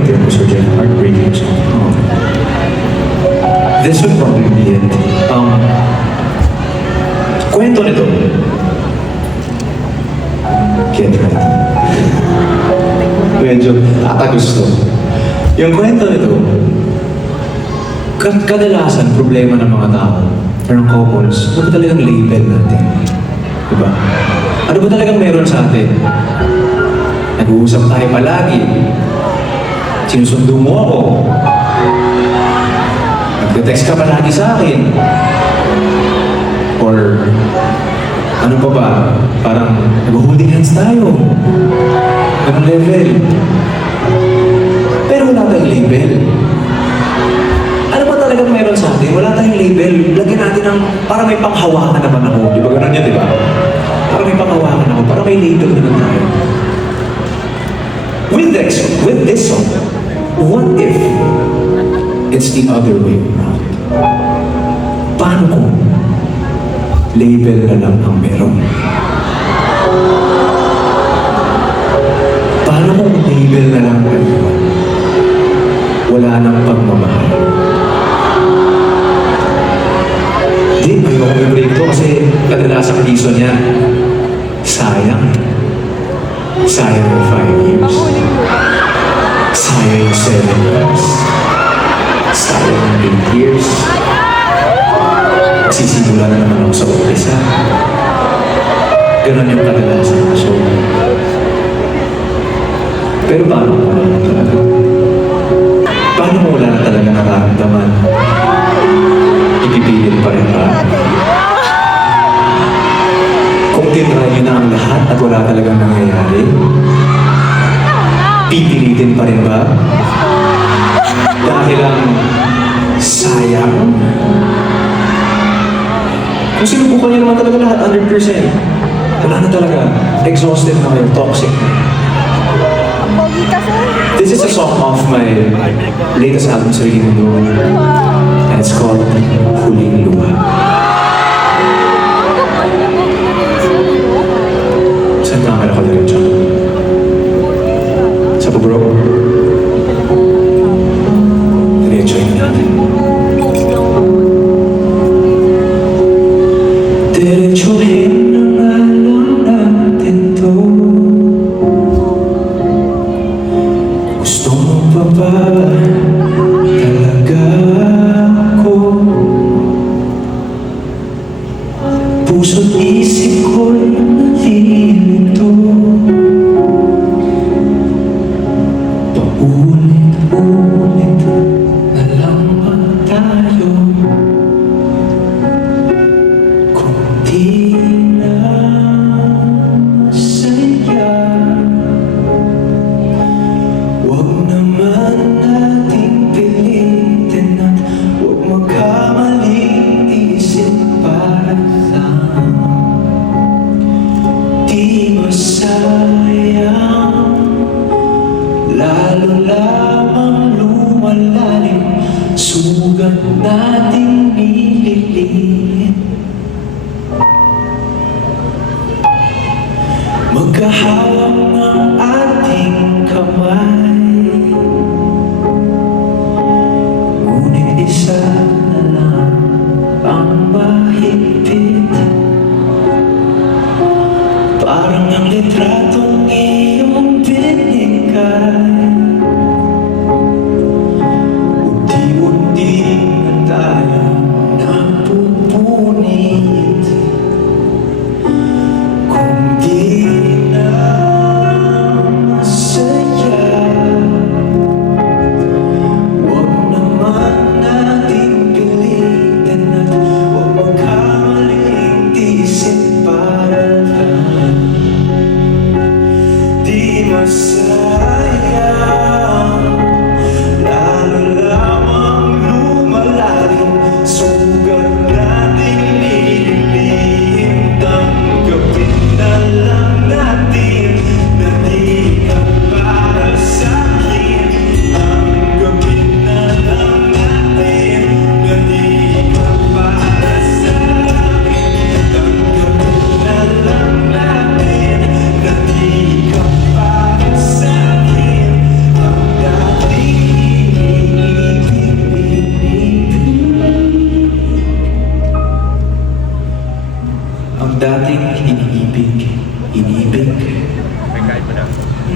yung term ko, Sir Jen, heartbreaking song. This would probably be it. Kwento nito. Get ready. Medyo gusto. Yung kwento nito, kadalasan problema ng mga tao, or ng couples, ano ba talagang label natin? Diba? Ano ba talagang meron sa atin? Nag-uusap tayo palagi. Sinusundo mo ako. Nag-text ka palagi sa akin. Or, ano pa ba? Parang nag-holding hands tayo. Ganun level. Pero wala tayong label. Ano ba talagang meron sa atin? Wala tayong label. Lagyan natin ng, para may panghawakan naman ako. Di ba ganun yun, di ba? Para may panghawakan ako. Para may label naman tayo. With this song, what if it's the other way around? Paano kung label na lang ang meron? Paano kung label na lang ang meron? Wala nang pagmamahal. Di, ayoko i-break to kasi kadalasang reason niya, sayang. Sayang yung 5 years. Sayang yung 7 years. Sayang yung 8 years. Magsisimula na naman ako sa umpisa. Ganon yung kadalasan na show. Pero paano kung wala na talaga? Paano kung wala na talaga nararamdaman? Ipipilit pa rin ba? Kung tinry nyo na ang lahat at wala talagang nangyayari, pipilitin pa rin ba? Dahil ang sayang? Kung sinubukan nyo naman talaga lahat, 100%, wala na talaga. Exhausted na kayo, toxic. This is a song of my latest album sa Ricky Mundo. And it's called Huling Luha. Saan camera ko diretso? Sa bro? Diretso yun natin. Diretsuhin ang alam natin to. Gusto mo pa ba talaga ako? Puso't isip ko'y nalilito. Paulit-ulit na lang ba tayo? Kung di na masaya, huwag naman nating pilitin at huwag magkamaling isip para lang. Di masayang, lalo lamang lumalalim, sugat nating nililin. Magkahawak ng ating kamay, ngunit isa na lang ang mahigpit. Parang ang litratong iyong binigay, unti-unti na tayo napupuhay.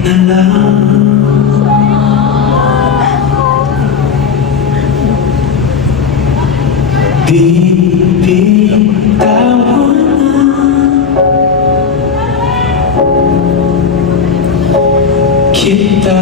na lang. Bibitawan na kita.